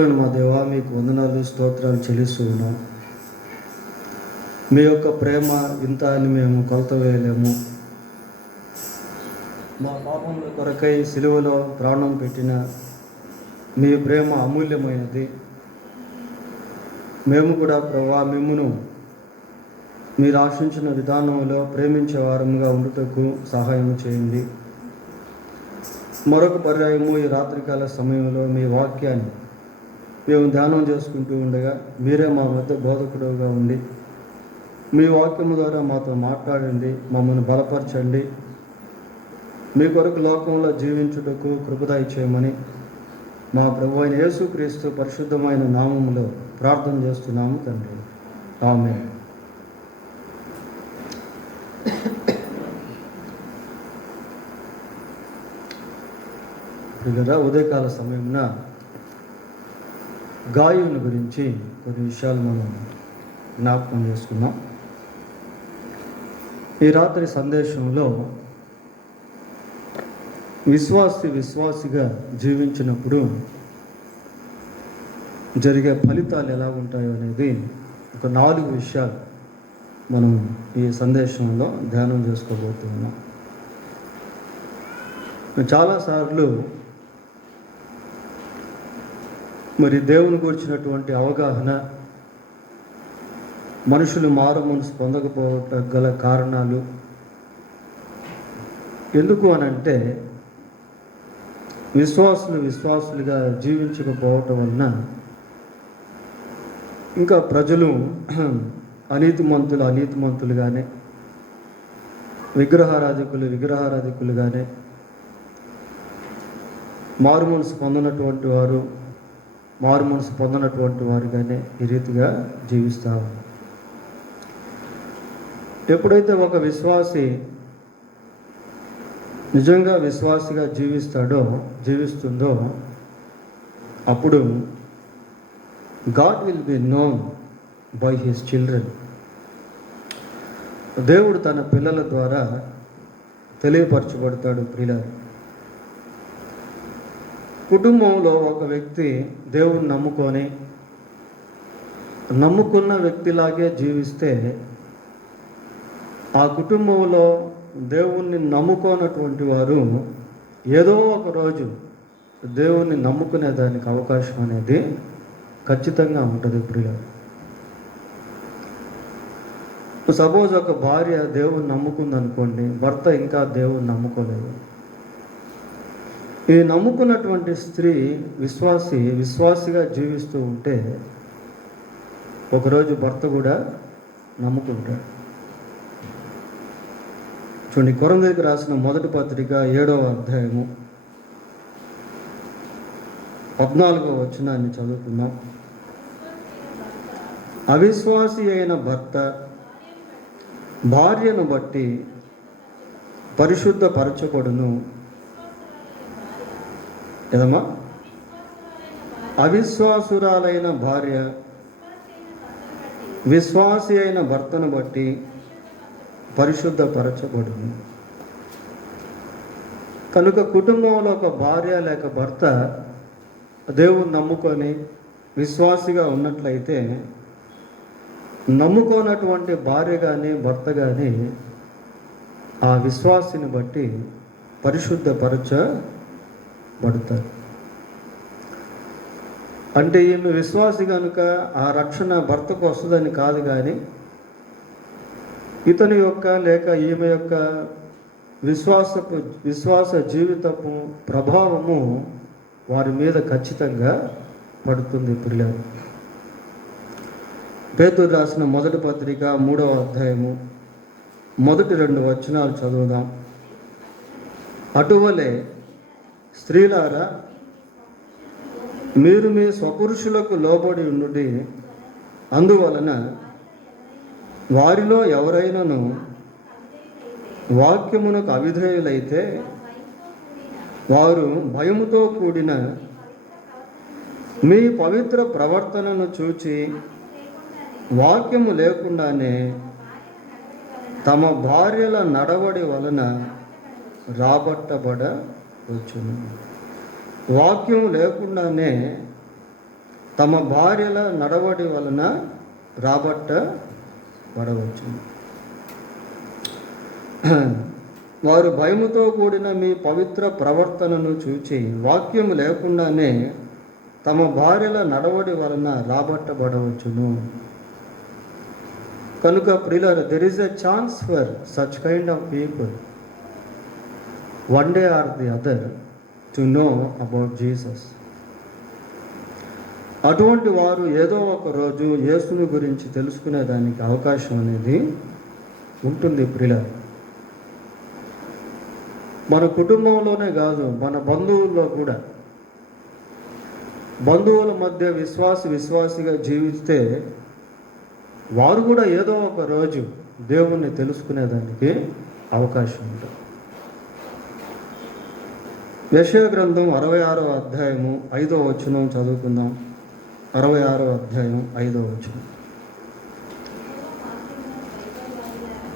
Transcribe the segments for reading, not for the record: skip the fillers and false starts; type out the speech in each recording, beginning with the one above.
మా దేవా, మీకు వందనాలు స్తోత్రాలు చెల్లిస్తూ ఉన్నాం. మీ యొక్క ప్రేమ ఇంత అని మేము కొలత వేయలేము. మా పాపముల కొరకై సిలువలో ప్రాణం పెట్టిన మీ ప్రేమ అమూల్యమైనది. మేము కూడా ప్రభువా మిమ్మును మీరు ఆశించిన విధానంలో ప్రేమించే వారముగా ఉండుటకు సహాయం చేయండి. మరొక పర్యాయము ఈ రాత్రికాల సమయంలో మీ వాక్యాన్ని మేము ధ్యానం చేసుకుంటూ ఉండగా మీరే మా మధ్య బోధకుడుగా ఉండి మీ వాక్యము ద్వారా మాతో మాట్లాడండి, మమ్మల్ని బలపరచండి. మీ కొరకు లోకంలో జీవించుటకు కృపదయ చేయమని మా ప్రభు అయిన యేసుక్రీస్తు పరిశుద్ధమైన నామములో ప్రార్థన చేస్తున్నాము తండ్రి, ఆమేన్. కదా ఉదయకాల సమయంలో గాయుని గురించి కొన్ని విషయాలు మనం జ్ఞాపకం చేసుకున్నాం. ఈ రాత్రి సందేశంలో విశ్వాసిగా జీవించినప్పుడు జరిగే ఫలితాలు ఎలా ఉంటాయో అనేది ఒక 4 విషయాలు మనం ఈ సందేశంలో ధ్యానం చేసుకోబోతున్నాం. చాలాసార్లు మరి దేవుని గురించినటువంటి అవగాహన, మనుషులు మారు మనసు పొందకపోవటం గల కారణాలు ఎందుకు అనంటే విశ్వాసులుగా జీవించకపోవటం వలన ఇంకా ప్రజలు అనీతిమంతులుగానే, విగ్రహారాధికులుగానే, మారు మనసు పొందనటువంటి వారుగానే ఈ రీతిగా జీవిస్తాము. ఎప్పుడైతే ఒక విశ్వాసి నిజంగా విశ్వాసిగా జీవిస్తుందో అప్పుడు God will be known by his children. దేవుడు తన పిల్లల ద్వారా తెలియపరచబడతాడు. ప్రియులారా, కుటుంబంలో ఒక వ్యక్తి దేవుణ్ణి నమ్ముకున్న వ్యక్తిలాగే జీవిస్తే ఆ కుటుంబంలో దేవుణ్ణి నమ్ముకోనటువంటి వారు ఏదో ఒక రోజు దేవుణ్ణి నమ్ముకునేదానికి అవకాశం అనేది ఖచ్చితంగా ఉంటుంది. ప్రియులారా, సపోజ్ ఒక భార్య దేవుణ్ణి నమ్ముకుందనుకోండి, భర్త ఇంకా దేవుణ్ణి నమ్ముకోలేదు. ఈ నమ్ముకున్నటువంటి స్త్రీ విశ్వాసిగా జీవిస్తూ ఉంటే ఒకరోజు భర్త కూడా నమ్ముకుంటాడు. చూడండి, కొరింథీయులకు రాసిన మొదటి పత్రిక 7వ అధ్యాయము 14వ వచనాన్ని చదువుకుందాం. అవిశ్వాసి అయిన భర్త భార్యను బట్టి పరిశుద్ధపరచబడును. ఏదమ్మా? అవిశ్వాసురాలైన భార్య విశ్వాసి అయిన భర్తను బట్టి పరిశుద్ధపరచబడును. కనుక కుటుంబంలో ఒక భార్య లేక భర్త దేవుని నమ్ముకొని విశ్వాసిగా ఉన్నట్లయితే నమ్ముకోనటువంటి భార్య కానీ భర్త కానీ ఆ విశ్వాసిని బట్టి పరిశుద్ధపరచబడతారు. అంటే ఈమె విశ్వాసి కనుక ఆ రక్షణ భర్తకు వస్తుందని కాదు, కానీ ఇతని యొక్క లేక ఈమె యొక్క విశ్వాస జీవితపు ప్రభావము వారి మీద ఖచ్చితంగా పడుతుంది. ప్రియులారా, పేతురు రాసిన మొదటి పత్రిక 3వ అధ్యాయము మొదటి 2 వచనాలు చదువుదాం. అటువలే స్త్రీలారా, మీరు మీ స్వపురుషులకు లోబడి ఉండుడి. అందువలన వారిలో ఎవరైనాను వాక్యమునకు అవిధేయులైతే వారు భయముతో కూడిన మీ పవిత్ర ప్రవర్తనను చూచి వాక్యము లేకుండానే తమ భార్యల నడవడి వలన రాబట్టబడవచ్చును. వాక్యం లేకుండానే తమ భార్యల నడవడి వలన రాబట్టబడవచ్చు. వారు భయముతో కూడిన మీ పవిత్ర ప్రవర్తనను చూచి వాక్యము లేకుండానే తమ భార్యల నడవడి వలన రాబట్టబడవచ్చును. కనుక ప్రియులారా, there is a chance for such kind of people one day or the other to know about Jesus. అటువంటి వారు ఏదో ఒక రోజు యేసుని గురించి తెలుసుకునేదానికి అవకాశం అనేది ఉంటుంది. ప్రియులారా, మన కుటుంబంలోనే కాదు, మన బంధువుల్లో కూడా, బంధువుల మధ్య విశ్వాసిగా జీవిస్తే వారు కూడా ఏదో ఒక రోజు దేవుణ్ణి తెలుసుకునేదానికి అవకాశం ఉంటుంది. యెషయా గ్రంథం 66వ అధ్యాయము 5వ వచనం చదువుకుందాం. 66వ అధ్యాయం 5వ వచనం.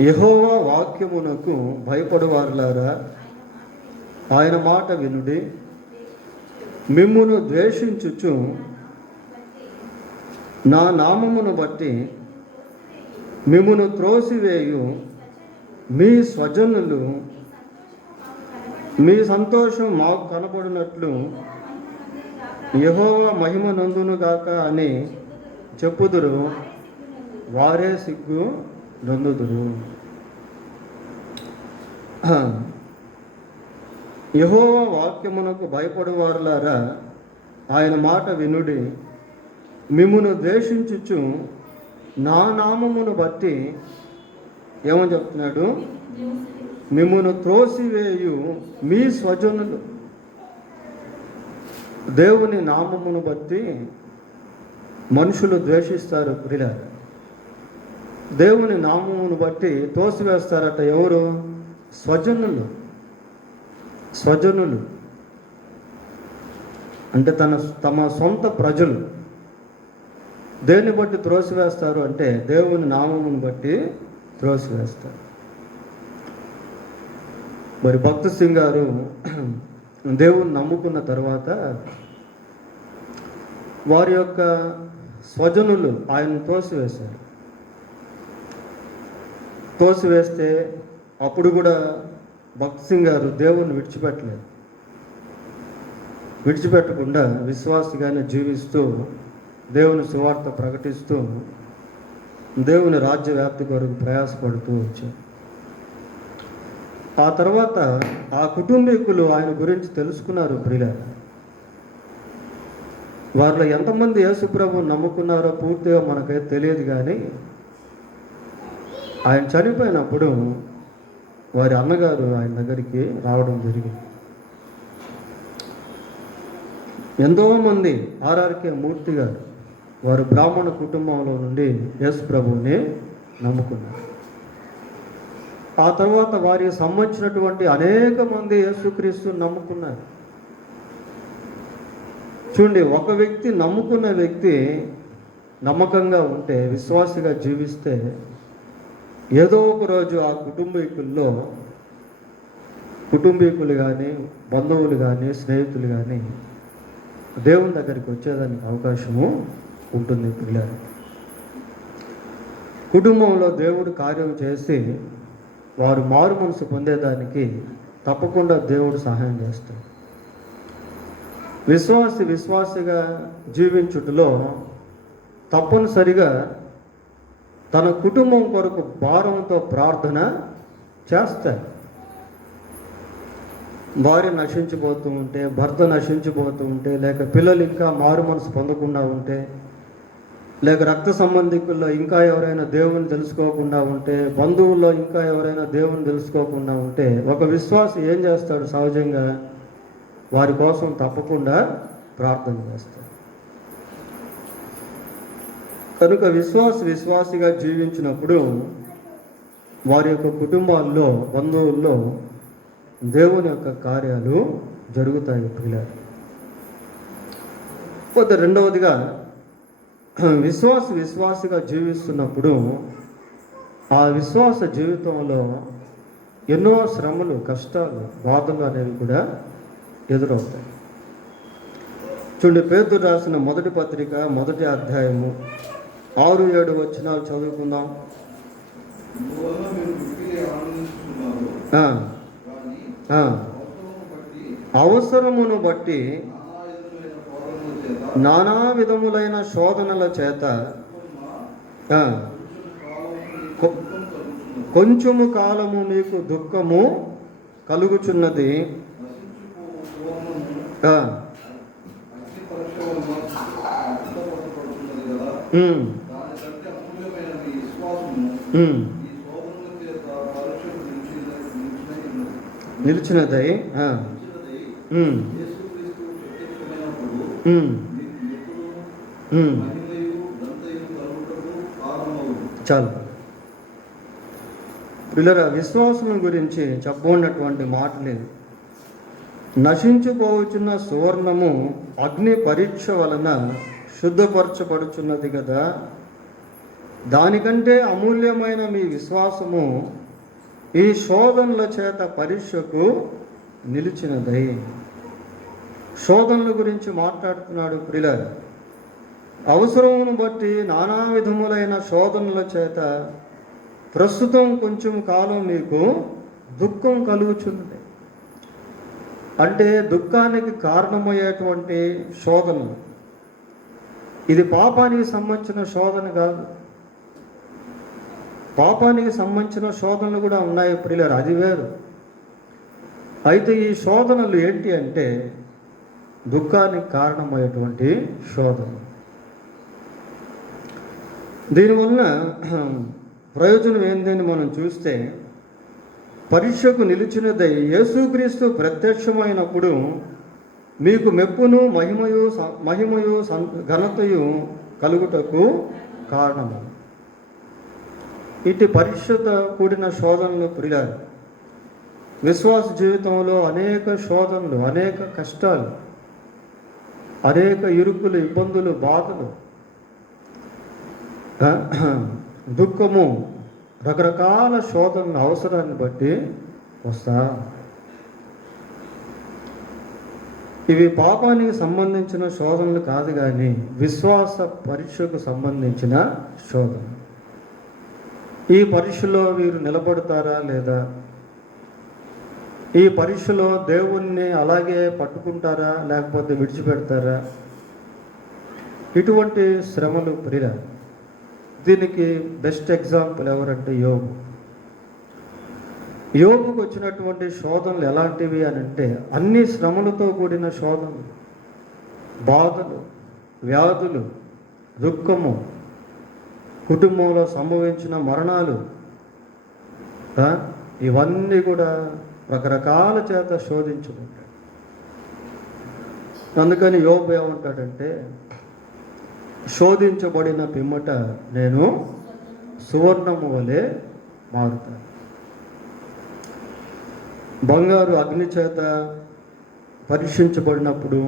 యెహోవా వాక్యమునకు భయపడువారులారా, ఆయన మాట వినుడి. మిమ్మును ద్వేషించుచు నా నామమును బట్టి మిమ్మును త్రోసివేయు మీ స్వజనులు మీ సంతోషం మాకు కనపడినట్లు యెహోవా మహిమ నందునుగాక అని చెప్పుదురు, వారే సిగ్గు నొందుదురు. యెహోవా వాక్యమునకు భయపడువారులారా, ఆయన మాట వినుడి. మిమ్మును ద్వేషించుచు నా నామమును బట్టి ఏమని చెప్తున్నాడు? మిమ్మును త్రోసివేయు మీ స్వజనులు. దేవుని నామమును బట్టి మనుషులు ద్వేషిస్తారు. ప్రియులారా, దేవుని నామమును బట్టి తోసివేస్తారట. ఎవరు? స్వజనులు అంటే తమ సొంత ప్రజలు. దేన్ని బట్టి త్రోసివేస్తారు అంటే దేవుని నామమును బట్టి త్రోసివేస్తారు. మరి భక్త సింగ్ గారు దేవుని నమ్ముకున్న తర్వాత వారి యొక్క స్వజనులు ఆయన తోసివేస్తే అప్పుడు కూడా భక్త సింగ్ గారు దేవుని విడిచిపెట్టకుండా విశ్వాసిగానే జీవిస్తూ దేవుని సువార్త ప్రకటిస్తూ దేవుని రాజ్య వ్యాప్తి కొరకు ప్రయాసపడుతూ వచ్చారు. ఆ తర్వాత ఆ కుటుంబీకులు ఆయన గురించి తెలుసుకున్నారు. ప్రియులారా, వారిలో ఎంతమంది యేసుప్రభు నమ్ముకున్నారో పూర్తిగా మనకైతే తెలియదు, కానీ ఆయన చనిపోయినప్పుడు వారి అన్నగారు ఆయన దగ్గరికి రావడం జరిగింది. ఎంతోమంది ఆర్ఆర్కే మూర్తి గారు వారు బ్రాహ్మణ కుటుంబంలో నుండి యేసు ప్రభువుని నమ్ముకున్నారు. ఆ తర్వాత వారికి సంబంధించినటువంటి అనేక మంది యేసుక్రీస్తుని నమ్ముకున్నారు. చూడండి, ఒక వ్యక్తి నమ్ముకున్న వ్యక్తి నమ్మకంగా ఉంటే, విశ్వాసిగా జీవిస్తే, ఏదో ఒక రోజు ఆ కుటుంబీకులు కానీ, బంధువులు కానీ, స్నేహితులు కానీ దేవుని దగ్గరికి వచ్చేదానికి అవకాశము ఉంటుంది. పిల్లలు, కుటుంబంలో దేవుడు కార్యం చేసి వారు మారు మనసు పొందేదానికి తప్పకుండా దేవుడు సహాయం చేస్తాడు. విశ్వాసిగా జీవించుటలో తప్పనిసరిగా తన కుటుంబం కొరకు భారంతో ప్రార్థన చేస్తారు. భార్య నశించిపోతూ ఉంటే, భర్త నశించిపోతూ ఉంటే, లేక పిల్లలు ఇంకా మారు మనసు పొందకుండా ఉంటే, లేక రక్త సంబంధికుల్లో ఇంకా ఎవరైనా దేవుని తెలుసుకోకుండా ఉంటే, బంధువుల్లో ఇంకా ఎవరైనా దేవుని తెలుసుకోకుండా ఉంటే, ఒక విశ్వాసి ఏం చేస్తాడు? సహజంగా వారి కోసం తప్పకుండా ప్రార్థన చేస్తాడు. కనుక విశ్వాసిగా జీవించినప్పుడు వారి యొక్క కుటుంబాల్లో, బంధువుల్లో దేవుని యొక్క కార్యాలు జరుగుతాయి. పిల్లలు, పోతే రెండవదిగా విశ్వాసిగా జీవిస్తున్నప్పుడు ఆ విశ్వాస జీవితంలో ఎన్నో శ్రమలు, కష్టాలు, బాధలు అనేవి కూడా ఎదురవుతాయి. చూడండి, పేతురు రాసిన మొదటి పత్రిక మొదటి అధ్యాయము 6-7 వచనాలు చదువుకుందాం. అవసరమును బట్టి నానా విధములైన శోధనల చేత కొంచెము కాలము మీకు దుఃఖము కలుగుచున్నది, నిలిచినదై చాలు. పిల్లరా, విశ్వాసం గురించి చెప్పబడినటువంటి మాటలు, నశించుపోవచ్చున్న సువర్ణము అగ్ని పరీక్ష వలన శుద్ధపరచబడుచున్నది కదా, దానికంటే అమూల్యమైన మీ విశ్వాసము ఈ శోధనల చేత పరీక్షకు నిలిచినదై. శోధనల గురించి మాట్లాడుతున్నాడు ప్రియులారా. అవసరమును బట్టి నానా విధములైన శోధనల చేత ప్రస్తుతం కొంచెం కాలం మీకు దుఃఖం కలుగుచున్నది. అంటే దుఃఖానికి కారణమయ్యేటువంటి శోధనలు. ఇది పాపానికి సంబంధించిన శోధన కాదు. పాపానికి సంబంధించిన శోధనలు కూడా ఉన్నాయి ప్రియులారా, అది వేరు. అయితే ఈ శోధనలు ఏంటి అంటే దుఃఖానికి కారణమయ్యేటువంటి శోధన. దీనివల్ల ప్రయోజనం ఏంటని మనం చూస్తే, పరీక్షకు నిలిచినదై యేసుక్రీస్తు ప్రత్యక్షమైనప్పుడు మీకు మెప్పును మహిమయు ఘనతయు కలుగుటకు కారణము. ఇటు పరీక్షతో కూడిన శోధనలు ప్రియులారు. విశ్వాస జీవితంలో అనేక శోధనలు, అనేక కష్టాలు, అనేక ఇరుకులు, ఇబ్బందులు, బాధలు, దుఃఖము, రకరకాల శోధనలు అవసరాన్ని బట్టి వస్తా. ఇవి పాపానికి సంబంధించిన శోధనలు కాదు, కానీ విశ్వాస పరీక్షకు సంబంధించిన శోధన. ఈ పరీక్షలో వీరు నిలబడతారా లేదా? ఈ పరీక్షలో దేవుణ్ణి అలాగే పట్టుకుంటారా లేకపోతే విడిచిపెడతారా? ఇటువంటి శ్రమలు ప్రియ. దీనికి బెస్ట్ ఎగ్జాంపుల్ ఎవరంటే యోబు. యోబుకు వచ్చినటువంటి శోధనలు ఎలాంటివి అని అంటే అన్ని శ్రమలతో కూడిన శోధనలు, బాధలు, వ్యాధులు, దుఃఖము, కుటుంబంలో సంభవించిన మరణాలు, ఇవన్నీ కూడా రకరకాల చేత శోధించుకుంటాడు. అందుకని యోబు ఏమంటాడంటే, శోధించబడిన పిమ్మట నేను సువర్ణము వలె మారుతాను. బంగారు అగ్ని చేత పరీక్షించబడినప్పుడు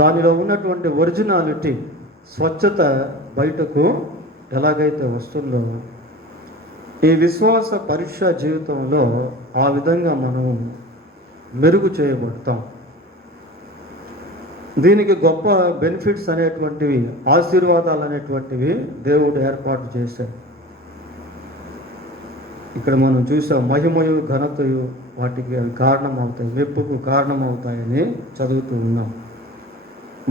దానిలో ఉన్నటువంటి ఒరిజినాలిటీ, స్వచ్ఛత బయటకు ఎలాగైతే వస్తుందో, ఈ విశ్వాస పరీక్ష జీవితంలో ఆ విధంగా మనం మెరుగు చేయబడతాం. దీనికి గొప్ప బెనిఫిట్స్ అనేటువంటివి, ఆశీర్వాదాలు అనేటువంటివి దేవుడు ఏర్పాటు చేశాడు. ఇక్కడ మనం చూసాం, మహిమయు ఘనతయు వాటికి అవి కారణమవుతాయి, మెప్పుకు కారణమవుతాయని చదువుతూ ఉన్నాం.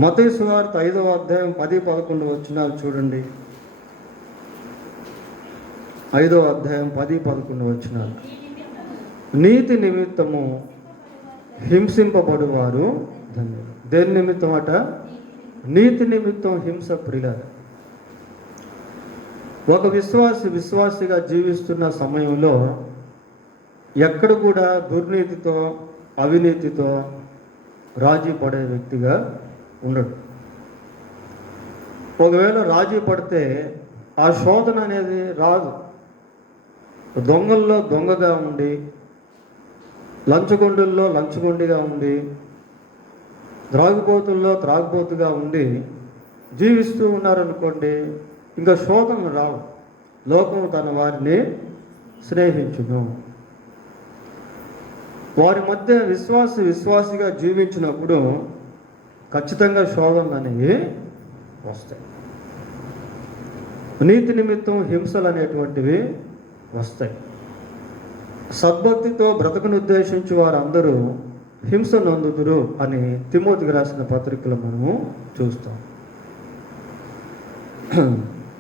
మత్తయి సువార్త 5వ అధ్యాయం 10-11 వచనాలు చూడండి. 5వ అధ్యాయం 10-11 వచనాలు. నీతి నిమిత్తము హింసింపబడువారు ధన్యులు. దేని నిమిత్తం అట? నీతి నిమిత్తం హింస ప్రియుల. ఒక విశ్వాసిగా జీవిస్తున్న సమయంలో ఎక్కడ కూడా దుర్నీతితో, అవినీతితో రాజీ పడే వ్యక్తిగా ఉండడు. ఒకవేళ రాజీ పడితే ఆ శోధన అనేది రాదు. దొంగల్లో దొంగగా ఉండి, లంచగొండుల్లో లంచగొండిగా ఉండి, త్రాగుబోతుల్లో త్రాగుబోతుగా ఉండి జీవిస్తూ ఉన్నారనుకోండి, ఇంకా శోధన రావు. లోకం తన వారిని స్నేహించును. వారి మధ్య విశ్వాసిగా జీవించినప్పుడు ఖచ్చితంగా శోధనలు అనేవి వస్తాయి. నీతి నిమిత్తం హింసలు అనేటువంటివి వస్తాయి. సద్భక్తితో బ్రతకను ఉద్దేశించి వారందరూ హింస నొందుదురు అని తిమోతికి రాసిన పత్రికలో మనము చూస్తాం.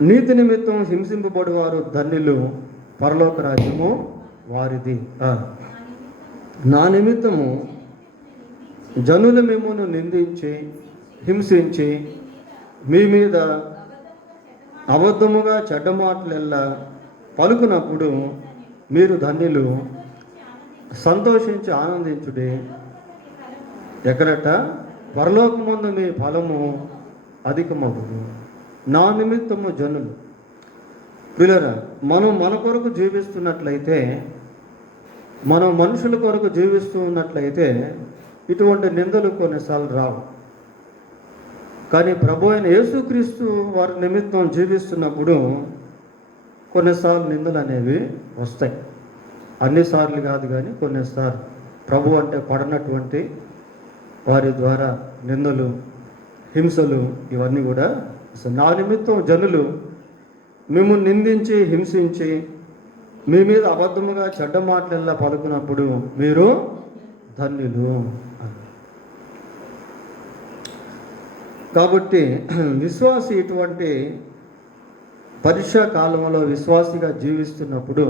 నీతి నిమిత్తం హింసింపబడి వారు ధన్యులు, పరలోక రాజ్యము వారిది. నా నిమిత్తము జనులు మిమ్మును నిందించి హింసించి మీ మీద అబద్ధముగా చెడ్డ మాటలెల్లా పలుకునప్పుడు మీరు ధన్యులు, సంతోషించి ఆనందించుడి. ఎక్కడట? పరలోకమందు మీ ఫలము అధికమగును. నా నిమిత్తము జనులు. పిల్లరా, మనం మన కొరకు జీవిస్తున్నట్లయితే, మనం మనుషుల కొరకు జీవిస్తూ ఉన్నట్లయితే ఇటువంటి నిందలు కొన్నిసార్లు రావు. కానీ ప్రభు అయిన యేసుక్రీస్తు వారి నిమిత్తం జీవిస్తున్నప్పుడు కొన్నిసార్లు నిందలు అనేవి వస్తాయి. అన్నిసార్లు కాదు, కానీ కొన్నిసార్లు ప్రభు అంటే పడినటువంటి వారి ద్వారా నిందలు, హింసలు ఇవన్నీ కూడా. నా నిమిత్తం జనులు మిమ్మల్ని నిందించి హింసించి మీ మీద అబద్ధముగా చెడ్డ మాటలెల్లా పలుకున్నప్పుడు మీరు ధన్యులు. కాబట్టి విశ్వాసి ఇటువంటి పరీక్షా కాలంలో విశ్వాసిగా జీవిస్తున్నప్పుడు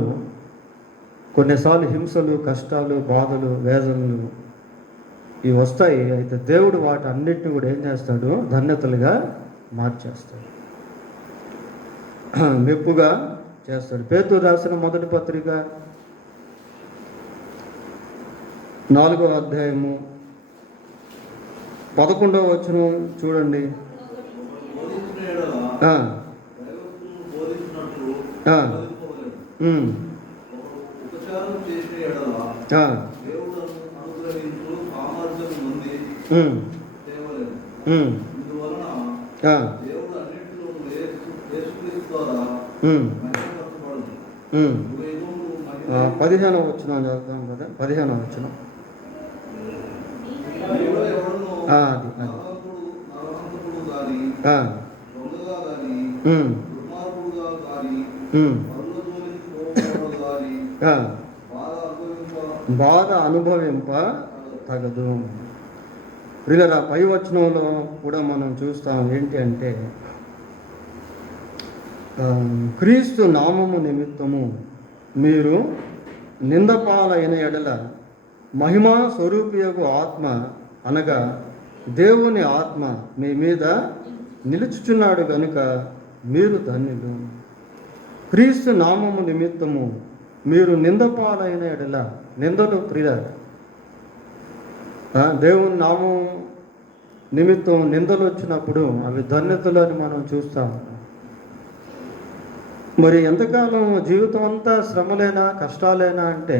కొన్నిసార్లు హింసలు, కష్టాలు, బాధలు, వేదనలు ఇవి వస్తాయి. అయితే దేవుడు వాటి అన్నిటిని కూడా ఏం చేస్తాడు? ధన్యతలుగా మార్చేస్తాడు, మెప్పుగా చేస్తాడు. పేతురు రాసిన మొదటి పత్రిక 4వ అధ్యాయము 11వ వచనం చూడండి. పదిహేనవ వచనం చదువుతాం కదా. 15వ వచనం. బాధ అనుభవింప తగదు. ప్రియులారా, పై వచనంలో కూడా మనం చూస్తాం ఏంటి అంటే, క్రీస్తు నామము నిమిత్తము మీరు నిందపాలైన ఎడల మహిమా స్వరూపియగు ఆత్మ అనగా దేవుని ఆత్మ మీ మీద నిలుచుచున్నాడు గనుక మీరు ధన్యులు. క్రీస్తు నామము నిమిత్తము మీరు నిందపాలైన ఎడల, నిందలు ప్రియ దేవుని నామం నిమిత్తం నిందలు వచ్చినప్పుడు అవి ధన్యతలు అని మనం చూస్తాం. మరి ఎంతకాలం జీవితం అంతా శ్రమలేనా, కష్టాలేనా అంటే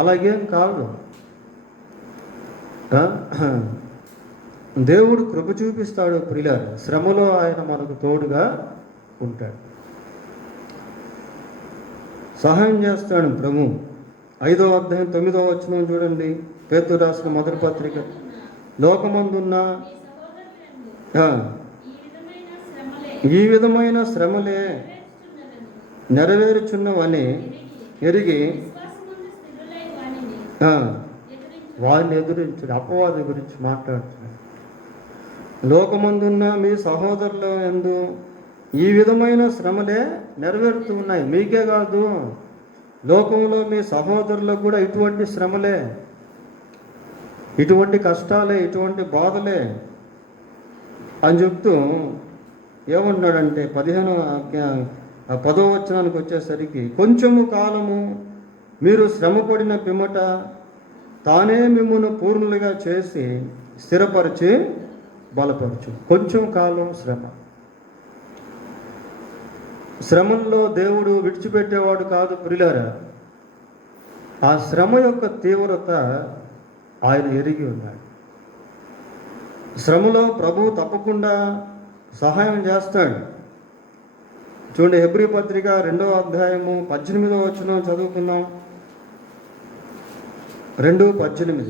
అలాగేం కాదు. దేవుడు కృప చూపిస్తాడు ప్రియులారా. శ్రమలో ఆయన మనకు తోడుగా ఉంటాడు, సహాయం చేస్తాడు ప్రభు. 5వ అధ్యాయం 9వ వచనం చూడండి. పేతురు రాసిన మొదటి పత్రిక. లోకమందున్న ఈ విధమైన శ్రమలే నెరవేరుచున్నవని ఎరిగి వారిని ఎదురించుడు. అపవాది గురించి మాట్లాడుతున్నాడు. లోకమందున్న మీ సహోదరుల యందు ఈ విధమైన శ్రమలే నెరవేరుతూ ఉన్నాయి. మీకే కాదు, లోకంలో మీ సహోదరులకు కూడా ఇటువంటి శ్రమలే, ఇటువంటి కష్టాలే, ఇటువంటి బాధలే అని చెప్తూ ఏమంటున్నాడంటే 10వ వచనానికి వచ్చేసరికి, కొంచెము కాలము మీరు శ్రమపడిన పిమ్మట తానే మిమ్మల్ని పూర్ణులుగా చేసి స్థిరపరిచి బలపరచు. కొంచెం కాలం శ్రమ. శ్రమల్లో దేవుడు విడిచిపెట్టేవాడు కాదు ప్రియులారా. ఆ శ్రమ యొక్క తీవ్రత ఆయన ఎరిగి ఉన్నాడు. శ్రమలో ప్రభువు తప్పకుండా సహాయం చేస్తాడు. చూడండి, హెబ్రీ పత్రిక 2వ అధ్యాయము 18వ వచనం చదువుకుందాం. 2:18.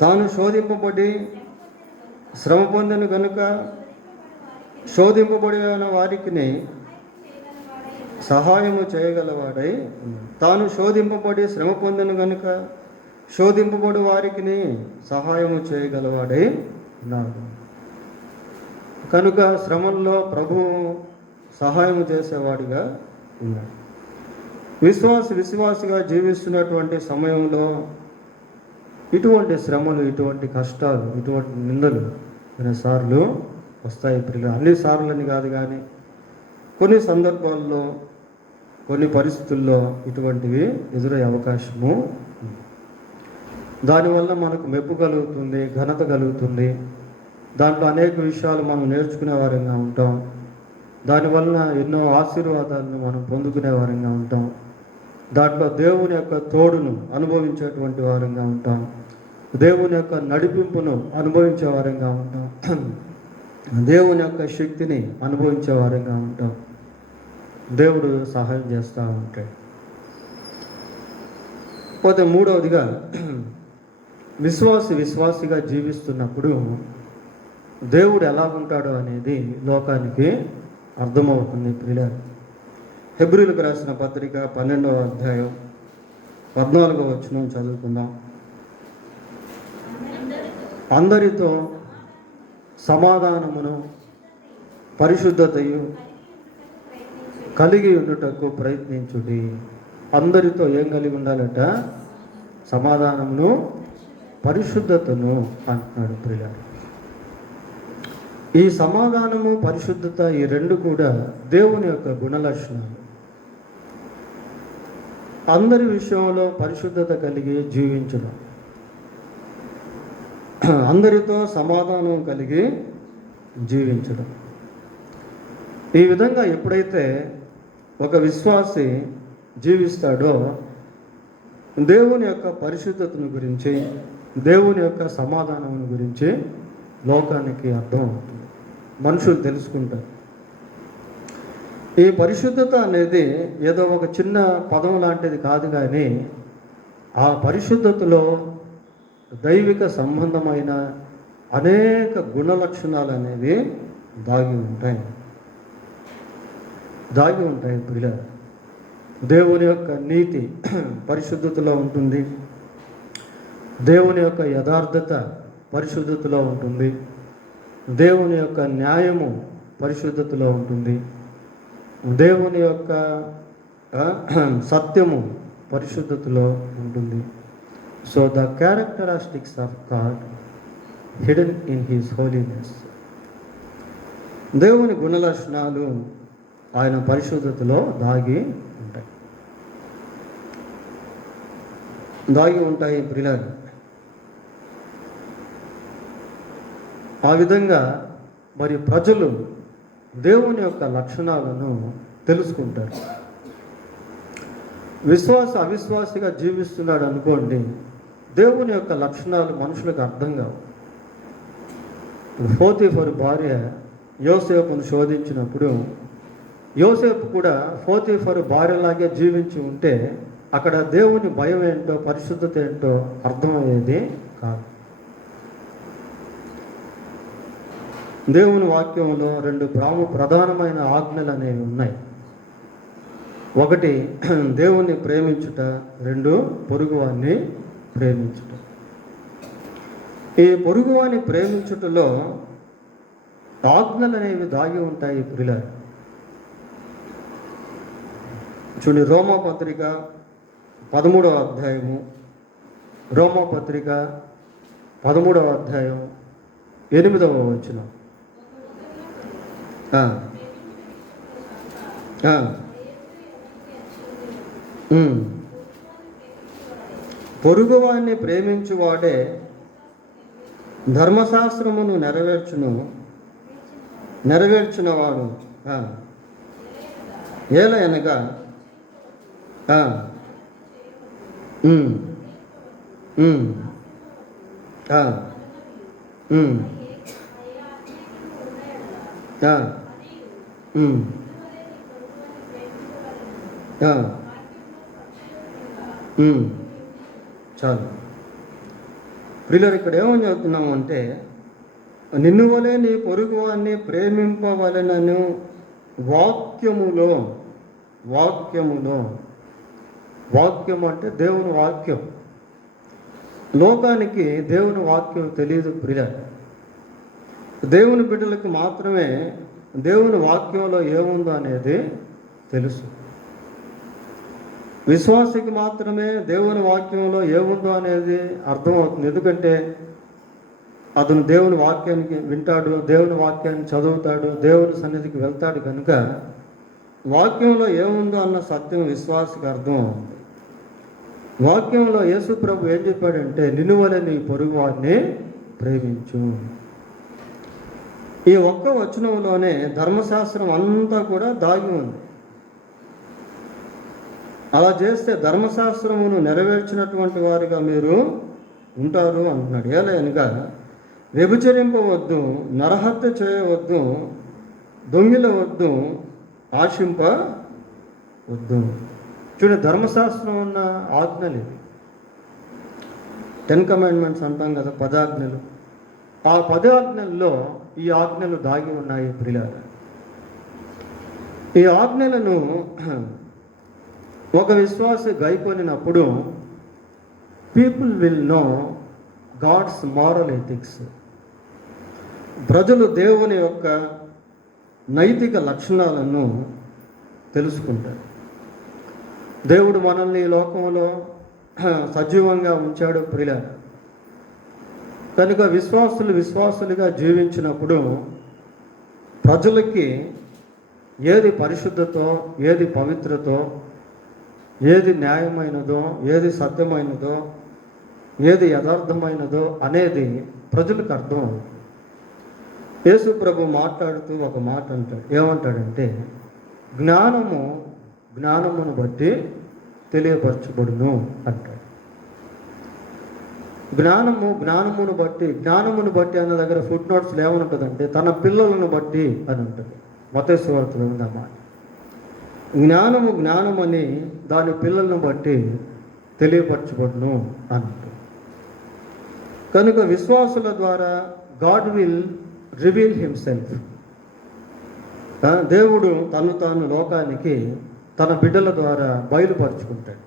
తాను శోధింపబడి శ్రమ పొందిన కనుక శోధింపబడిన వారికి సహాయము చేయగలవాడై తాను శోధింపబడి శ్రమ పొందిన కనుక శోధింపబడి వారికి సహాయము చేయగలవాడై ఉన్నాడు. కనుక శ్రమల్లో ప్రభువు సహాయం చేసేవాడిగా ఉన్నాడు. విశ్వాసిగా జీవిస్తున్నటువంటి సమయంలో ఇటువంటి శ్రమలు, ఇటువంటి కష్టాలు, ఇటువంటి నిందలు కొన్నిసార్లు వస్తాయి. అన్ని సార్లని కాదు, కానీ కొన్ని సందర్భాల్లో, కొన్ని పరిస్థితుల్లో ఇటువంటివి ఎదురయ్యే అవకాశము. దానివల్ల మనకు మెప్పు కలుగుతుంది, ఘనత కలుగుతుంది. దాంట్లో అనేక విషయాలు మనం నేర్చుకునే వారంగా ఉంటాం. దానివల్ల ఎన్నో ఆశీర్వాదాలను మనం పొందుకునే వారంగా ఉంటాం. దాంట్లో దేవుని యొక్క తోడును అనుభవించేటువంటి వారంగా ఉంటాం. దేవుని యొక్క నడిపింపును అనుభవించే వారంగా ఉంటాం. దేవుని యొక్క శక్తిని అనుభవించే వారంగా ఉంటాం. దేవుడు సహాయం చేస్తూ ఉంటాడు. పోతే మూడవదిగా, విశ్వాసిగా జీవిస్తున్నప్పుడు దేవుడు ఎలా ఉంటాడో అనేది లోకానికి అర్థమవుతుంది. ప్రియులారా, హెబ్రీయులకు రాసిన పత్రిక 12వ అధ్యాయం 14వ వచనం చదువుకుందాం. అందరితో సమాధానమును పరిశుద్ధతయు కలిగి ఉండుటకు ప్రయత్నించుడి. అందరితో ఏం కలిగి ఉండాలట? సమాధానమును పరిశుద్ధతను అంటున్నాడు. ప్రియులారా, ఈ సమాధానము, పరిశుద్ధత, ఈ రెండు కూడా దేవుని యొక్క గుణలక్షణాలు. అందరి విషయంలో పరిశుద్ధత కలిగి జీవించడం, అందరితో సమాధానం కలిగి జీవించడం. ఈ విధంగా ఎప్పుడైతే ఒక విశ్వాసి జీవిస్తాడో దేవుని యొక్క పరిశుద్ధతను గురించి, దేవుని యొక్క సమాధానం గురించి లోకానికి అర్థం అవుతుంది, మనుషులు తెలుసుకుంటారు. ఈ పరిశుద్ధత అనేది ఏదో ఒక చిన్న పదం లాంటిది కాదు, కానీ ఆ పరిశుద్ధతలో దైవిక సంబంధమైన అనేక గుణలక్షణాలు అనేవి దాగి ఉంటాయి. పిల్లలు, దేవుని యొక్క నీతి పరిశుద్ధతలో ఉంటుంది. దేవుని యొక్క యథార్థత పరిశుద్ధతలో ఉంటుంది. దేవుని యొక్క న్యాయము పరిశుద్ధతలో ఉంటుంది. దేవుని యొక్క సత్యము పరిశుద్ధతలో ఉంటుంది. So the characteristics of God hidden in his holiness. దేవుని గుణలక్షణాలు ఆయన పరిశుద్ధతలో దాగి ఉంటాయి. ప్రియులారా, ఆ విధంగా మరి ప్రజలు దేవుని యొక్క లక్షణాలను తెలుసుకుంటారు. అవిశ్వాసిగా జీవిస్తున్నాడు అనుకోండి, దేవుని యొక్క లక్షణాలు మనుషులకు అర్థం కావు. పోతీఫరు భార్య యోసేపును శోధించినప్పుడు యోసేపు కూడా పోతీఫరు భార్యలాగే జీవించి ఉంటే అక్కడ దేవుని భయం ఏంటో, పరిశుద్ధత ఏంటో అర్థమయ్యేది కాదు. దేవుని వాక్యంలో రెండు ప్రధానమైన ఆజ్ఞలు అనేవి ఉన్నాయి. ఒకటి దేవుణ్ణి ప్రేమించుట, రెండు పొరుగువాన్ని ప్రేమించుట. ఈ పొరుగువాన్ని ప్రేమించుటలో ఆజ్ఞలు అనేవి దాగి ఉంటాయి. ప్రియులారా, చూడండి, రోమాపత్రిక 13వ అధ్యాయము, రోమాపత్రిక 13వ అధ్యాయం 8వ వచనం. పొరుగువాన్ని ప్రేమించువాడే ధర్మశాస్త్రమును నెరవేర్చునవాడు. ఏలయనగా చాలు. ప్రియులారా, ఇక్కడ ఏమని చెబుతున్నాము అంటే, నిన్ను వలె నీ పొరుగువాన్ని ప్రేమింపవలెనను వాక్యములో వాక్యం అంటే దేవుని వాక్యం. లోకానికి దేవుని వాక్యం తెలియదు ప్రియ. దేవుని బిడ్డలకు మాత్రమే దేవుని వాక్యంలో ఏముందో అనేది తెలుసు. విశ్వాసికి మాత్రమే దేవుని వాక్యంలో ఏముందో అనేది అర్థమవుతుంది. ఎందుకంటే అతను దేవుని వాక్యానికి వింటాడు, దేవుని వాక్యాన్ని చదువుతాడు, దేవుని సన్నిధికి వెళ్తాడు. కనుక వాక్యంలో ఏముందో అన్న సత్యం విశ్వాసికి అర్థం అవుతుంది. వాక్యంలో యేసు ప్రభు ఏం చెప్పాడంటే, నిన్ను వలె నీ పొరుగు వారిని ప్రేమించు. ఈ ఒక్క వచనంలోనే ధర్మశాస్త్రం అంతా కూడా దాగి ఉంది. అలా చేస్తే ధర్మశాస్త్రమును నెరవేర్చినటువంటి వారిగా మీరు ఉంటారు అంటున్నాడు. ఏలైనగా వ్యభిచరింపవద్దు, నరహత్య చేయవద్దు, దొంగిలవద్దు, ఆశింపవద్దు. చూడండి, ధర్మశాస్త్రం ఉన్న ఆజ్ఞలు, 10 కమాండ్మెంట్స్ అంటాం కదా, 10 ఆజ్ఞలు. ఆ 10 ఆజ్ఞల్లో ఈ ఆజ్ఞలు దాగి ఉన్నాయి ప్రియులారా. ఈ ఆజ్ఞలను ఒక విశ్వాసి గైకొనినప్పుడు people will know God's moral ethics. ప్రజలు దేవుని యొక్క నైతిక లక్షణాలను తెలుసుకుంటారు. దేవుడు మనల్ని ఈ లోకంలో సజీవంగా ఉంచాడు ప్రియులారా. కనుక విశ్వాసులుగా జీవించినప్పుడు ప్రజలకి ఏది పరిశుద్ధతో, ఏది పవిత్రతో, ఏది న్యాయమైనదో, ఏది సత్యమైనదో, ఏది యథార్థమైనదో అనేది ప్రజలకు అర్థం అవుతుంది. యేసు ప్రభు మాట్లాడుతూ ఒక మాట అంటాడు. ఏమంటాడంటే, జ్ఞానమును బట్టి తెలియపరచబడును అంటాడు. జ్ఞానమును బట్టి అన్న దగ్గర ఫుట్ నోట్స్లో ఏమనుంటుందంటే, తన పిల్లలను బట్టి అని ఉంటుంది. మత్తయి సువార్తలో ఉంది ఆ మాట. జ్ఞానమని దాని పిల్లలను బట్టి తెలియపరచబడును అంటుంది. కనుక విశ్వాసుల ద్వారా గాడ్ విల్ రివీల్ హిమ్సెల్ఫ్. దేవుడు తాను లోకానికి తన బిడ్డల ద్వారా బయలుపరుచుకుంటాడు.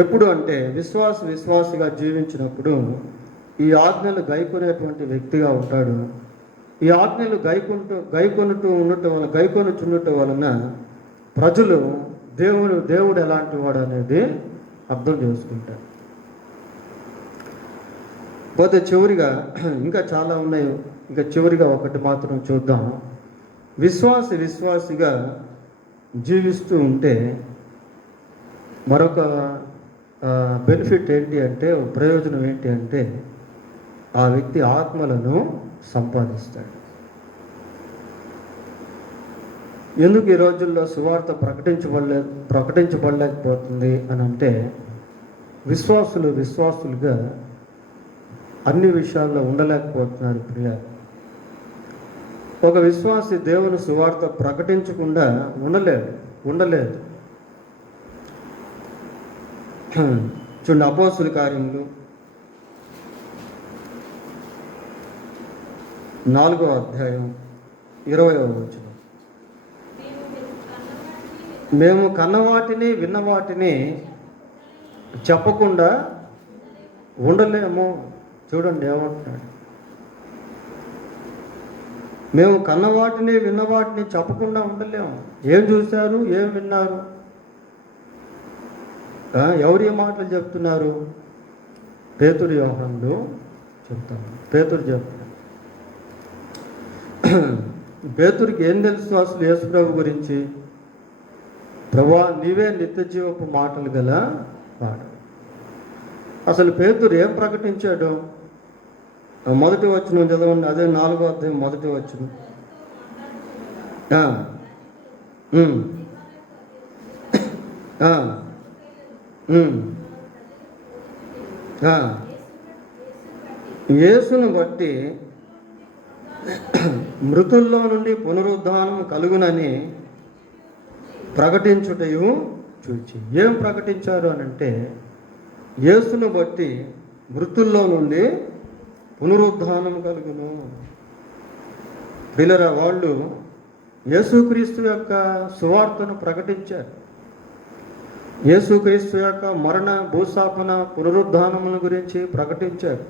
ఎప్పుడు అంటే విశ్వాసిగా జీవించినప్పుడు ఈ ఆజ్ఞలు గైకొనేటువంటి వ్యక్తిగా ఉంటాడు. ఈ ఆజ్ఞలు గైకొనుచుండటం వలన ప్రజలు దేవుడు ఎలాంటి వాడు అనేది అర్థం చేసుకుంటారు. పోతే చివరిగా ఇంకా చాలా ఉన్నాయి. ఇంకా చివరిగా ఒకటి మాత్రం చూద్దాం. విశ్వాసిగా జీవిస్తూ ఉంటే మరొక బెనిఫిట్ ఏంటి అంటే, ప్రయోజనం ఏంటి అంటే, ఆ వ్యక్తి ఆత్మలను సంపాదిస్తాడు. ఎందుకు ఈ రోజుల్లో సువార్త ప్రకటించబడలేకపోతుంది అని అంటే, విశ్వాసులుగా అన్ని విషయాల్లో ఉండలేకపోతున్నారు ప్రియ. ఒక విశ్వాసి దేవుని సువార్త ప్రకటించకుండా ఉండలేదు. చూడండి, అపోస్తుల కార్యములు 4వ అధ్యాయం 20వ వచనం. మేము కన్నవాటిని విన్నవాటిని చెప్పకుండా ఉండలేము. చూడండి ఏమంటున్నాడు, మేము కన్నవాటిని విన్నవాటిని చెప్పకుండా ఉండలేము. ఏం చూశారు, ఏం విన్నారు, ఎవరి మాటలు చెప్తున్నారు? పేతురు యోహానులు చెప్తాను. పేతురు చెప్తాను. పేతురికి ఏం తెలుసు అసలు యేసుప్రభు గురించి? ప్రభువా, నీవే నిత్య జీవపు మాటలు గల వాడు. అసలు పేతురు ఏం ప్రకటించాడు? మొదటి వచనం చదవండి. అదే 4వ అధ్యాయం మొదటి వచనం. యేసును బట్టి మృతుల్లో నుండి పునరుద్ధానం కలుగునని ప్రకటించుటయు చూచి. ఏం ప్రకటించారు అని అంటే, యేసును బట్టి మృతుల్లో నుండి పునరుద్ధానం కలుగును. ప్రియులారా, వాళ్ళు యేసుక్రీస్తు యొక్క సువార్తను ప్రకటించారు. యేసుక్రీస్తు యొక్క మరణ, భూస్థాపన, పునరుద్ధానముల గురించి ప్రకటించారు.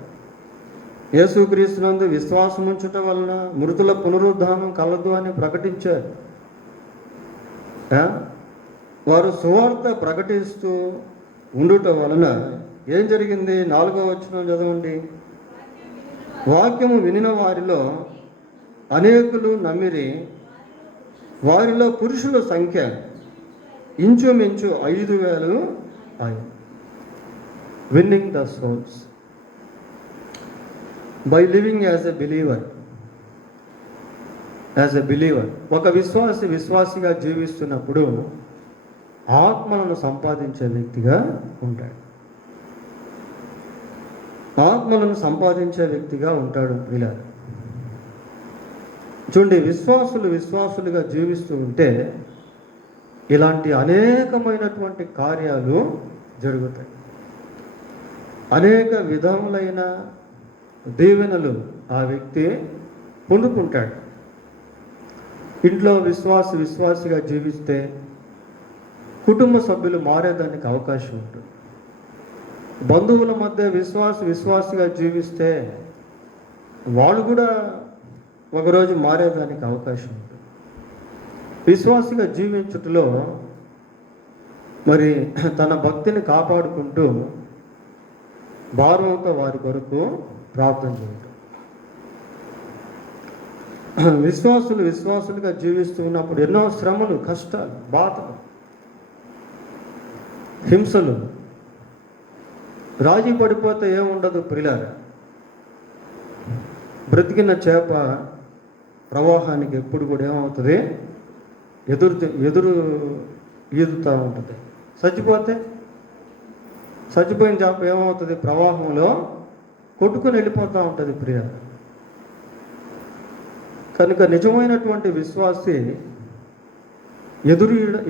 యేసుక్రీస్తునందు విశ్వాసం ఉంచుట వలన మృతుల పునరుద్ధానం కలదు అని ప్రకటించారు. వారు సువార్త ప్రకటిస్తూ ఉండుట వలన ఏం జరిగింది? 4వ వచనం చదవండి. వాక్యము వినిన వారిలో అనేకులు నమ్మిరి, వారిలో పురుషుల సంఖ్య ఇంచుమించు 5,000 అయింది. Winnowing the souls by living as a believer. ఒక విశ్వాసిగా జీవిస్తున్నప్పుడు ఆత్మలను సంపాదించే వ్యక్తిగా ఉంటాడు. ప్రియులారా, చూడండి, విశ్వాసులుగా జీవిస్తూ ఉంటే ఇలాంటి అనేకమైనటువంటి కార్యాలు జరుగుతాయి. అనేక విధములైన దీవెనలు ఆ వ్యక్తి పొందుకుంటాడు. ఇంట్లో విశ్వాసిగా జీవిస్తే కుటుంబ సభ్యులు మారేదానికి అవకాశం ఉంటుంది. బంధువుల మధ్య విశ్వాసిగా జీవిస్తే వాళ్ళు కూడా ఒకరోజు మారేదానికి అవకాశం ఉంటుంది. విశ్వాసిగా జీవించుటలో మరి తన భక్తిని కాపాడుకుంటూ భారంతో వారి కొరకు ప్రార్థన చేయటం. విశ్వాసులుగా జీవిస్తూ ఉన్నప్పుడు ఎన్నో శ్రమలు, కష్టాలు, బాధలు, హింసలు. రాజీ పడిపోతే ఏముండదు ప్రియులారా. బ్రతికిన చేప ప్రవాహానికి ఎప్పుడు కూడా ఏమవుతుంది? ఎదురు ఈదుతూ ఉంటుంది. చచ్చిపోయిన చేప ఏమవుతుంది? ప్రవాహంలో కొట్టుకుని వెళ్ళిపోతూ ఉంటుంది ప్రియులారా. కనుక నిజమైనటువంటి విశ్వాసి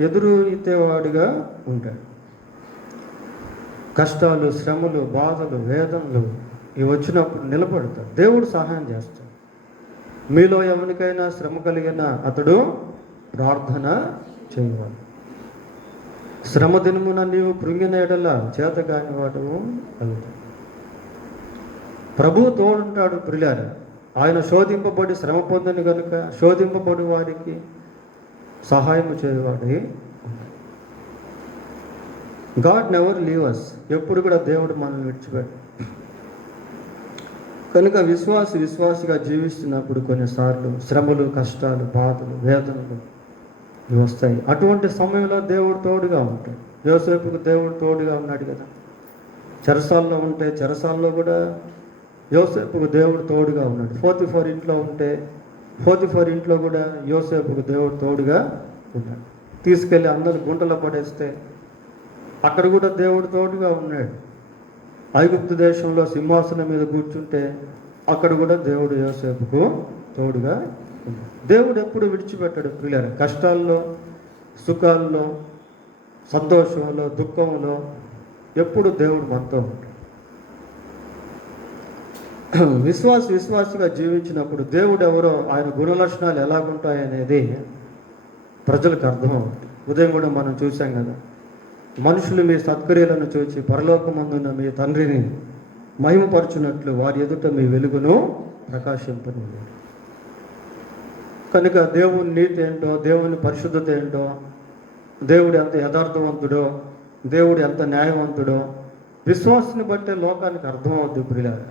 ఎదురు ఈతేవాడిగా ఉంటాడు. కష్టాలు, శ్రమలు, బాధలు, వేదనలు ఇవి వచ్చినప్పుడు నిలబడతాడు. దేవుడు సహాయం చేస్తాడు. మీలో ఎవరికైనా శ్రమ కలిగిన అతడు ప్రార్థన చేయవాలి. శ్రమ దినమున నీవు కృంగిన ఎడల చేతగాని వాడు కలుగుతాడు. ప్రభువు తోడుంటాడు ప్రియులారా. ఆయన శోధింపబడి శ్రమ పొందని కనుక శోధింపబడి వారికి సహాయం చేయవాడి. God never leave us. ఎప్పుడు కూడా దేవుడు మనల్ని విడిచిపెట్టాడు. కనుక విశ్వాసిగా జీవిస్తున్నప్పుడు కొన్నిసార్లు శ్రమలు, కష్టాలు, బాధలు, వేదనలు ఇవి వస్తాయి. అటువంటి సమయంలో దేవుడు తోడుగా ఉంటాడు. యోసేపుకు దేవుడు తోడుగా ఉన్నాడు కదా. చెరసాల్లో ఉంటే చెరసాల్లో కూడా యోసేపుకు దేవుడు తోడుగా ఉన్నాడు. పోతీఫర్ ఇంట్లో ఉంటే పోతీఫర్ ఇంట్లో కూడా యోసేపుకు దేవుడు తోడుగా ఉన్నాడు. తీసుకెళ్ళి అందరూ గుంటలో పడేస్తే అక్కడ కూడా దేవుడు తోడుగా ఉన్నాడు. ఐగుప్తు దేశంలో సింహాసనం మీద కూర్చుంటే అక్కడ కూడా దేవుడు యోసేపుకు తోడుగా ఉన్నాడు. దేవుడు ఎప్పుడు విడిచిపెట్టాడు ప్రియులారా. కష్టాల్లో, సుఖాల్లో, సంతోషంలో, దుఃఖంలో ఎప్పుడు దేవుడు మనతో ఉంటాడు. విశ్వాసిగా జీవించినప్పుడు దేవుడు ఎవరో, ఆయన గుణలక్షణాలు ఎలాగుంటాయనేది ప్రజలకు అర్థమవుతుంది. ఉదయం కూడా మనం చూసాం కదా. మనుషులు మీ సత్క్రియలను చూచి పరలోకమందున్న మీ తండ్రిని మహిమపరచున్నట్లు వారి ఎదుట మీ వెలుగును ప్రకాశింపనివ్వండి. కనుక దేవుని నీతి ఏంటో, దేవుని పరిశుద్ధత ఏంటో, దేవుడు ఎంత యథార్థవంతుడో, దేవుడు ఎంత న్యాయవంతుడో విశ్వాసాన్ని బట్టే లోకానికి అర్థమవుద్ది ప్రియులారా.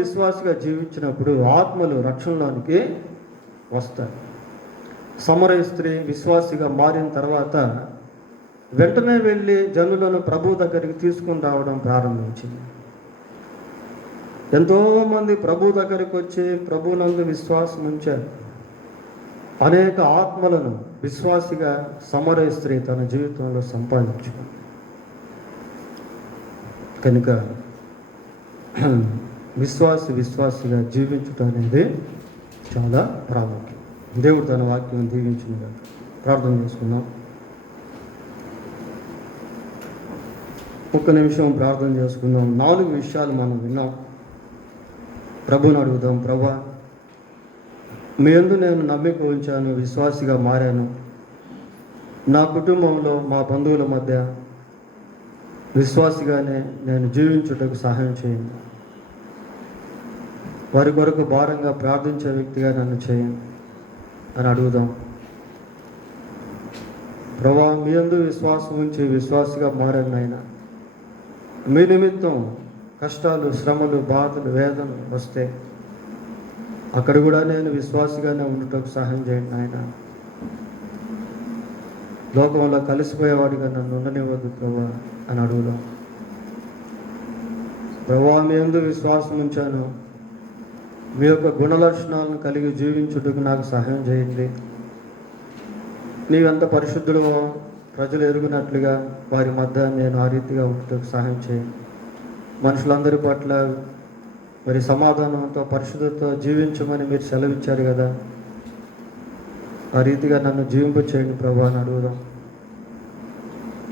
విశ్వాసిగా జీవించినప్పుడు ఆత్మలు రక్షణలోనికి వస్తాయి. సమరయ స్త్రీ విశ్వాసిగా మారిన తర్వాత వెంటనే వెళ్ళి జనులను ప్రభు దగ్గరికి తీసుకుని రావడం ప్రారంభించింది. ఎంతోమంది ప్రభు దగ్గరికి వచ్చి ప్రభునందు విశ్వాసం ఉంచారు. అనేక ఆత్మలను విశ్వాసిగా సమరయ స్త్రీ తన జీవితంలో సంపాదించుకుంది. కనుక విశ్వాసిగా జీవించటం అనేది చాలా ప్రాముఖ్యం. దేవుడు తన వాక్యం దీవించునుగా. ప్రార్థన చేసుకుందాం. ఒక్క నిమిషం ప్రార్థన చేసుకుందాం. 4 విషయాలు మనం విన్నాం. ప్రభుని అడుగుదాం. ప్రభా, మీ యందు నేను నమ్మిక ఉంచాను, విశ్వాసిగా మారాను. నా కుటుంబంలో మా బంధువుల మధ్య విశ్వాసిగానే నేను జీవించుటకు సహాయం చేయండి. వారి కొరకు భారంగా ప్రార్థించే వ్యక్తిగా నన్ను చేయండి అని అడుగుదాం. ప్రభా, మీ యందు విశ్వాసం ఉంచి విశ్వాసిగా మారాను నాయన. మీ నిమిత్తం కష్టాలు, శ్రమలు, బాధలు, వేదనలు వస్తే అక్కడ కూడా నేను విశ్వాసిగానే ఉండటకు సహాయం చేయండి నాయన. లోకంలో కలిసిపోయేవాడిగా నన్ను ఉండనివ్వద్దు ప్రభా అని అడుగుదాం. ప్రభా, మీ యందు విశ్వాసం ఉంచాను, మీ యొక్క గుణలక్షణాలను కలిగి జీవించుటకు నాకు సహాయం చేయండి. నీవెంత పరిశుద్ధుడు ప్రజలు ఎరుగునట్లుగా వారి మధ్య నేను ఆ రీతిగా ఉండటకు సహాయం చేయండి. మనుషులందరి పట్ల మరి సమాధానంతో, పరిశుద్ధతో జీవించమని మీరు సెలవిచ్చారు కదా, ఆ రీతిగా నన్ను జీవింపచేయండి ప్రభా అని అడుగుదాం.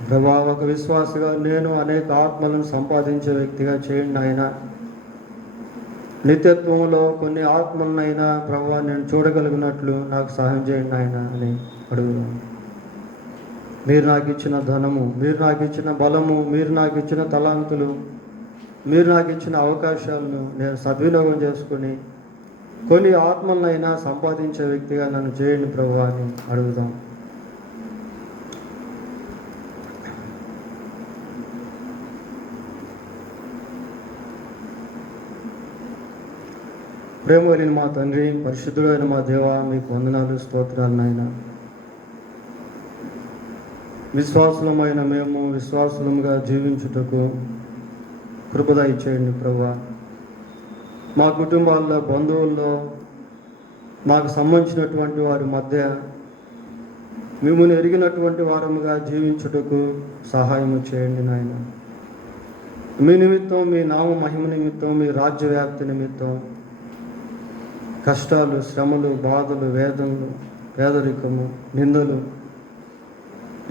ప్రభా, ఒక విశ్వాసగా నేను అనేక ఆత్మలను సంపాదించే వ్యక్తిగా చేయండి ఆయన. నిత్యత్వంలో కొన్ని ఆత్మలనైనా ప్రభా నేను చూడగలిగినట్లు నాకు సహాయం చేయండి ఆయన అని అడుగుదాం. మీరు నాకు ఇచ్చిన ధనము, మీరు నాకు ఇచ్చిన బలము, మీరు నాకు ఇచ్చిన తలాంతులు, మీరు నాకు ఇచ్చిన అవకాశాలను నేను సద్వినియోగం చేసుకుని కొన్ని ఆత్మలనైనా సంపాదించే వ్యక్తిగా నన్ను చేయండి ప్రభు అని అడుగుదాం. ప్రేమ కలిగిన మా తండ్రి, పరిశుద్ధుడైన మా దేవ, మీకు వందనాలు, స్తోత్రాలు నాయన. విశ్వాసులమైన మేము విశ్వాసులముగా జీవించుటకు కృపద ఇచ్చేయండి ప్రభా. మా కుటుంబాల్లో, బంధువుల్లో, మాకు సంబంధించినటువంటి వారి మధ్య మిమ్మల్ని ఎరిగినటువంటి వారముగా జీవించుటకు సహాయము చేయండి నాయన. మీ నిమిత్తం, మీ నామ మహిమ నిమిత్తం, మీ రాజ్య వ్యాప్తి నిమిత్తం కష్టాలు, శ్రమలు, బాధలు, వేదనలు, పేదరికము, నిందలు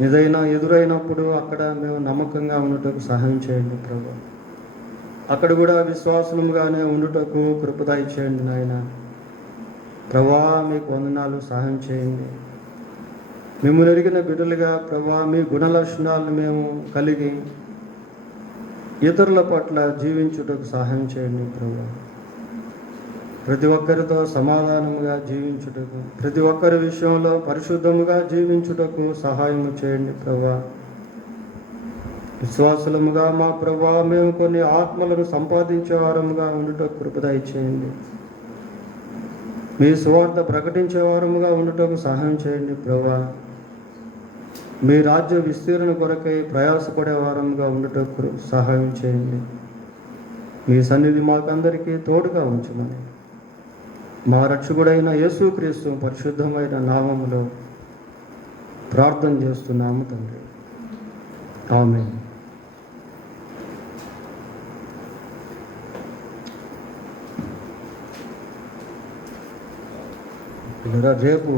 ఏదైనా ఎదురైనప్పుడు అక్కడ మేము నమ్మకంగా ఉండటకు సహాయం చేయండి ప్రభు. అక్కడ కూడా విశ్వాసముగానే ఉండుటకు కృపద ఇచ్చేయండి నాయన. ప్రభా, మీకు వందనాలు, సహాయం చేయండి. మిమ్మల్ని ఎరిగిన బిడ్డలుగా ప్రభా, మీ గుణలక్షణాలను మేము కలిగి ఇతరుల పట్ల జీవించుటకు సహాయం చేయండి ప్రభా. ప్రతి ఒక్కరితో సమాధానముగా జీవించుటకు, ప్రతి ఒక్కరి విషయంలో పరిశుద్ధముగా జీవించుటకు సహాయము చేయండి ప్రభా. విశ్వాసులముగా మా ప్రభా మేము కొన్ని ఆత్మలను సంపాదించే వారముగా ఉండుటకు కృపద ఇచ్చేయండి. మీ సువార్త ప్రకటించే వారముగా ఉండుటకు సహాయం చేయండి ప్రభా. మీ రాజ్య విస్తీర్ణ కొరకై ప్రయాసపడే వారముగా ఉండుటకు సహాయం చేయండి. మీ సన్నిధి మాకందరికీ తోడుగా ఉంచమని మా రక్షకుడైన యేసుక్రీస్తు పరిశుద్ధమైన నామములో ప్రార్థన చేస్తున్నాము తండ్రి. ఆమేన్. రేపు